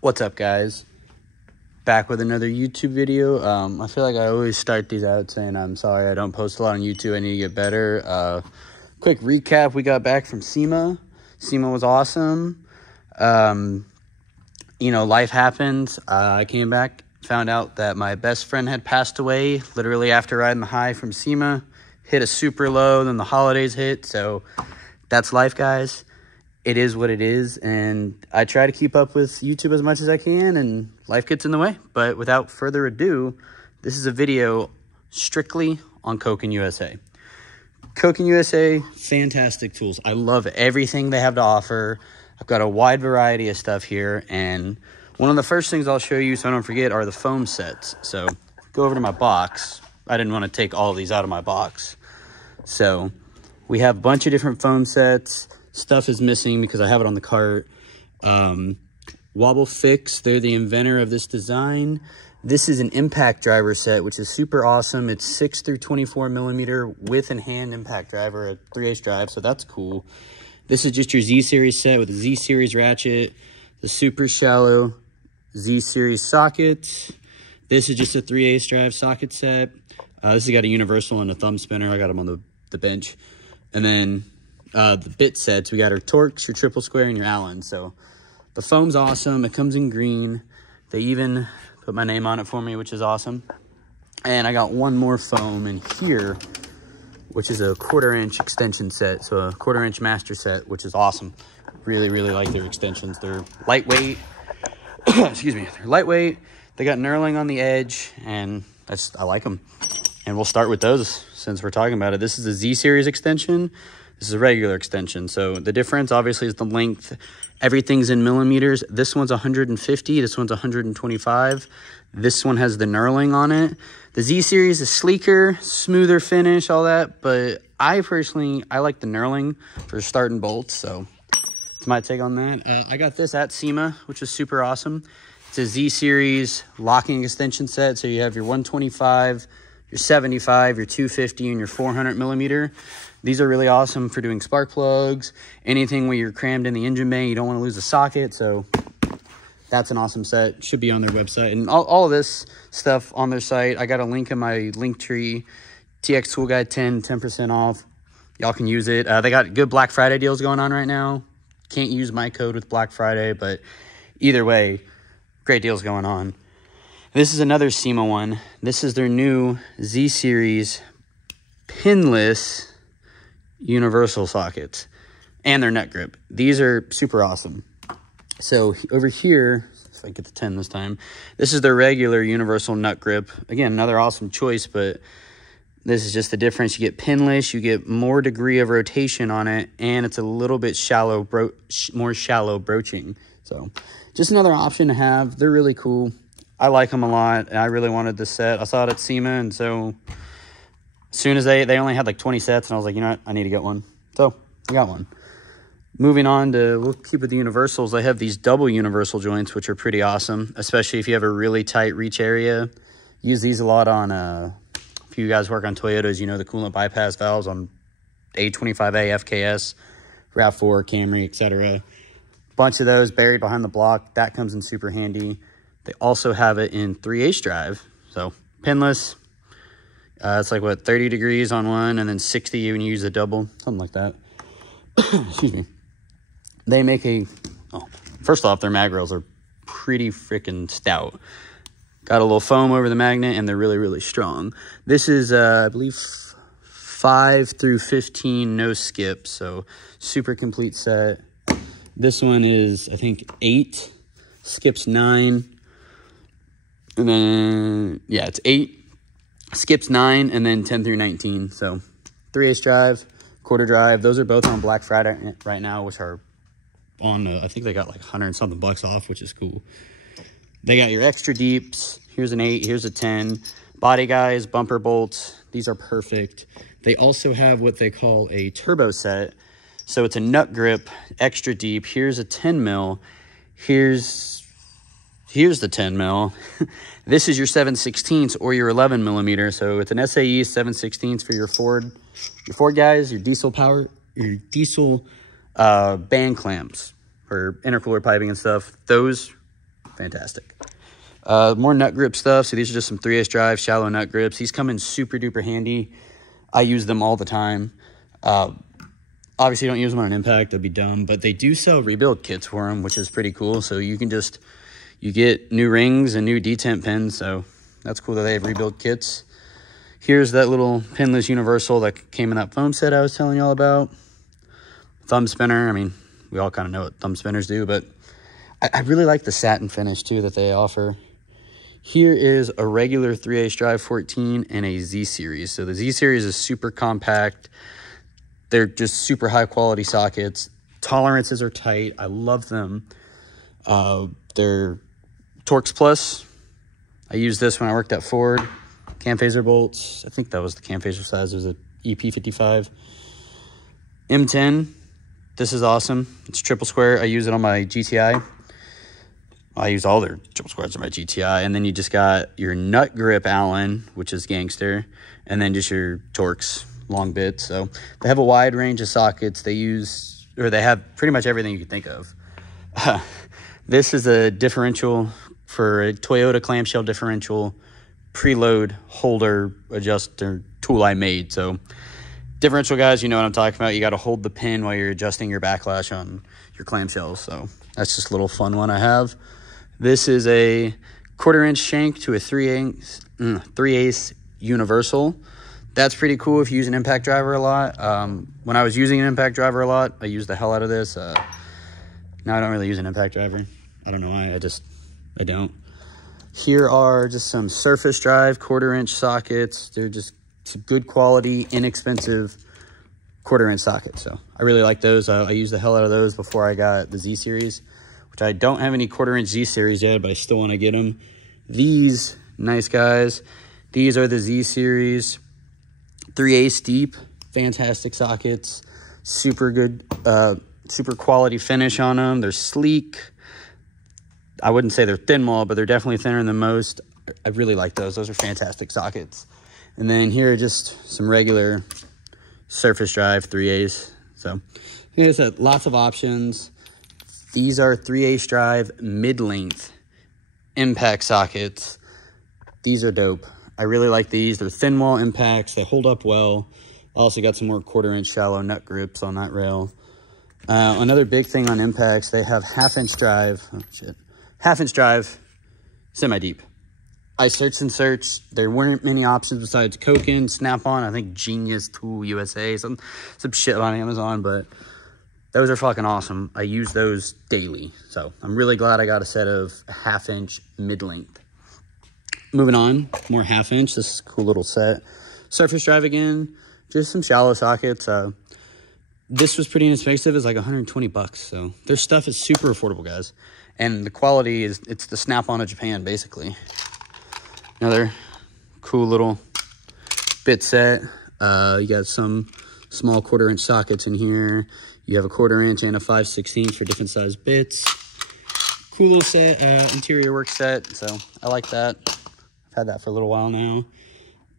What's up, guys? Back with another YouTube video. I feel like I always start these out saying I'm sorry I don't post a lot on YouTube. I need to get better. Quick recap: we got back from SEMA. SEMA was awesome. Life happens. I came back, found out that my best friend had passed away literally after riding the high from SEMA. Hit a super low, then the holidays hit. So that's life, guys. It is what it is, and I try to keep up with YouTube as much as I can, and life gets in the way. But without further ado, this is a video strictly on Koken USA. Koken USA, fantastic tools. I love everything they have to offer. I've got a wide variety of stuff here, and one of the first things I'll show you so I don't forget are the foam sets. So go over to my box. I didn't want to take all of these out of my box. So we have a bunch of different foam sets. Stuff is missing because I have it on the cart. Wobble Fix, they're the inventor of this design. This is an impact driver set, which is super awesome. It's 6 through 24 millimeter with and hand impact driver, a 3/8 drive, so that's cool. This is just your Z-Series set with a Z-Series ratchet, the super shallow Z-Series socket. This is just a 3/8 drive socket set. This has got a universal and a thumb spinner. I got them on the bench. And then the bit sets, we got our Torx, your triple square, and your Allen. So the foam's awesome. It comes in green. They even put my name on it for me, which is awesome. And I got one more foam in here, which is a 1/4" extension set. So a 1/4" master set, which is awesome. Really, really like their extensions. They're lightweight. Excuse me. They're lightweight. They got knurling on the edge, and I like them. And we'll start with those since we're talking about it. This is a Z-Series extension. This is a regular extension. So the difference obviously is the length. Everything's in millimeters. This one's 150. This one's 125. This one has the knurling on it. The Z-Series is sleeker, smoother finish, all that. But I like the knurling for starting bolts. So it's my take on that. I got this at SEMA, which is super awesome. It's a Z-Series locking extension set. So you have your 125, your 75, your 250, and your 400 millimeter. These are really awesome for doing spark plugs, anything where you're crammed in the engine bay, you don't want to lose a socket. So that's an awesome set. Should be on their website. And all of this stuff on their site. I got a link in my link tree. TX Tool Guide 10% off. Y'all can use it. They got good Black Friday deals going on right now. Can't use my code with Black Friday, but either way, great deals going on. This is another SEMA one. This is their new Z-Series pinless universal sockets and their nut grip. These are super awesome. So over here, if I get the 10 this time, this is their regular universal nut grip. Again, another awesome choice, but this is just the difference. You get pinless, you get more degree of rotation on it, and it's a little bit more shallow broaching. So just another option to have. They're really cool. I like them a lot, and I really wanted this set. I saw it at SEMA, and so as soon as they only had like 20 sets, and I was like, you know what, I need to get one. So I got one. Moving on to, we'll keep with the universals. They have these double universal joints, which are pretty awesome, especially if you have a really tight reach area. Use these a lot on, if you guys work on Toyotas, you know the coolant bypass valves on A25A, FKS, RAV4, Camry, etc. Bunch of those buried behind the block. That comes in super handy. They also have it in 3/8 drive, so pinless. It's like, what, 30 degrees on one, and then 60 when you use a double, something like that. Excuse me. They make first off, their mag rails are pretty freaking stout. Got a little foam over the magnet, and they're really, really strong. This is, I believe, 5 through 15 no skip, so super complete set. This one is, I think, 8, skips 9, and then, yeah, it's 8. Skips 9, and then 10 through 19. So 3/8 drive, 1/4 drive. Those are both on Black Friday right now, which are on, I think they got like 100 and something bucks off, which is cool. They got your extra deeps. Here's an 8, here's a 10. Body guys, bumper bolts. These are perfect. They also have what they call a turbo set. So it's a nut grip, extra deep. Here's a 10 mil. Here's the 10 mil. This is your 7/16 or your 11 millimeter. So it's an SAE 7/16 for your Ford guys, your diesel band clamps for intercooler piping and stuff. Those fantastic. More nut grip stuff. So these are just some 3/8 drive, shallow nut grips. These come in super duper handy. I use them all the time. Obviously, don't use them on an impact. That'd be dumb. But they do sell rebuild kits for them, which is pretty cool. So you can just, you get new rings and new detent pins. So that's cool that they have rebuild kits. Here's that little pinless universal that came in that foam set I was telling y'all about. Thumb spinner. I mean, we all kind of know what thumb spinners do, but I really like the satin finish too that they offer. Here is a regular 3/8 drive 14 and a Z series. So the Z series is super compact. They're just super high quality sockets. Tolerances are tight. I love them. They're Torx Plus. I used this when I worked at Ford. Cam phaser bolts. I think that was the cam phaser size. It was a EP55. M10. This is awesome. It's triple square. I use it on my GTI. I use all their triple squares on my GTI. And then you just got your nut grip Allen, which is gangster. And then just your Torx long bit. So they have a wide range of sockets. They use, or they have pretty much everything you can think of. This is a differential for a Toyota clamshell differential preload holder adjuster tool I made. So differential guys, you know what I'm talking about. You got to hold the pin while you're adjusting your backlash on your clamshells. So that's just a little fun one I have. This is a 1/4 inch shank to a 3/8 universal. That's pretty cool if you use an impact driver a lot. When I was using an impact driver a lot, I used the hell out of this. Now I don't really use an impact driver. I don't know why, I don't. Here are just some surface drive 1/4 inch sockets. They're just good quality, inexpensive 1/4 inch sockets. So I really like those. I used the hell out of those before I got the Z series, which I don't have any 1/4 inch Z series yet, but I still want to get them. These nice guys. These are the Z series 3/8 deep, fantastic sockets, super good, super quality finish on them. They're sleek. I wouldn't say they're thin wall, but they're definitely thinner than most. I really like those. Those are fantastic sockets. And then here are just some regular surface drive 3/8. So like I said, lots of options. These are 3/8 drive mid-length impact sockets. These are dope. I really like these. They're thin wall impacts. They hold up well. Also got some more 1/4 inch shallow nut grips on that rail. Another big thing on impacts, they have 1/2 inch drive. Oh shit. 1/2 inch drive, semi-deep. I searched and searched. There weren't many options besides Koken, Snap-on, I think Genius Tool USA, some shit on Amazon, but those are fucking awesome. I use those daily. So I'm really glad I got a set of 1/2 inch mid-length. Moving on, more 1/2 inch. This is a cool little set. Surface drive again, just some shallow sockets. This was pretty inexpensive. It's like 120 bucks. So their stuff is super affordable, guys. And the quality is, it's the Snap-on of Japan, basically. Another cool little bit set. You got some small 1/4 inch sockets in here. You have a 1/4 inch and a 5/16 for different size bits. Cool little set, interior work set. So I like that. I've had that for a little while now.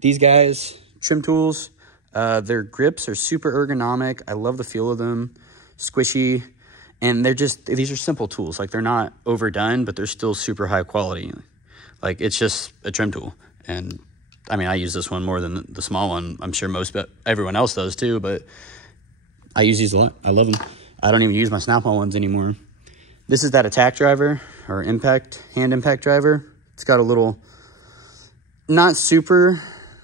These guys, trim tools, their grips are super ergonomic. I love the feel of them. Squishy. And they're just, these are simple tools. Like, they're not overdone, but they're still super high quality. Like, it's just a trim tool. And I mean, I use this one more than the small one. I'm sure everyone else does too, but I use these a lot. I love them. I don't even use my Snap-on ones anymore. This is that attack driver or hand impact driver. It's got a little, not super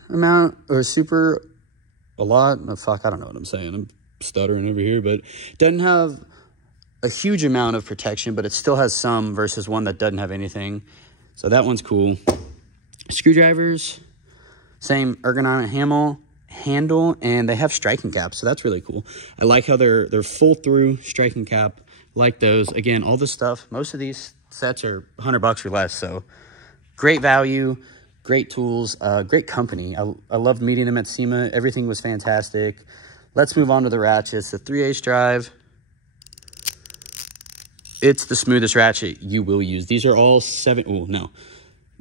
amount or super a lot. Oh, fuck, I don't know what I'm saying. I'm stuttering over here, but it doesn't have a huge amount of protection, but it still has some versus one that doesn't have anything. So that one's cool. Screwdrivers, same ergonomic handle, and they have striking caps, so that's really cool. I like how they're full through striking cap. Like those. Again, all this stuff, most of these sets are 100 bucks or less, so great value, great tools, great company. I loved meeting them at SEMA. Everything was fantastic. Let's move on to the ratchets. The 3/8 drive. It's the smoothest ratchet you will use. These are all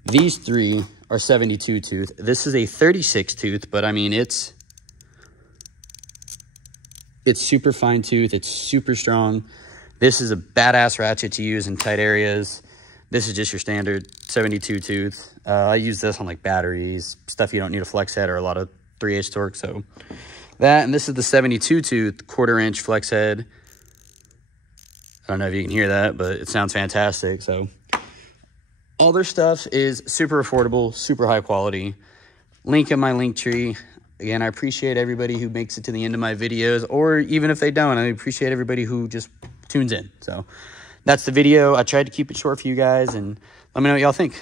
these three are 72 tooth. This is a 36 tooth, but I mean, it's super fine tooth. It's super strong. This is a badass ratchet to use in tight areas. This is just your standard 72 tooth. I use this on like batteries, stuff you don't need a flex head or a lot of 3/8 torque. So that, and this is the 72 tooth 1/4 inch flex head. I don't know if you can hear that, but it sounds fantastic. So all their stuff is super affordable, super high quality. Link in my link tree. Again, I appreciate everybody who makes it to the end of my videos, or even if they don't, I appreciate everybody who just tunes in. So that's the video. I tried to keep it short for you guys, and let me know what y'all think.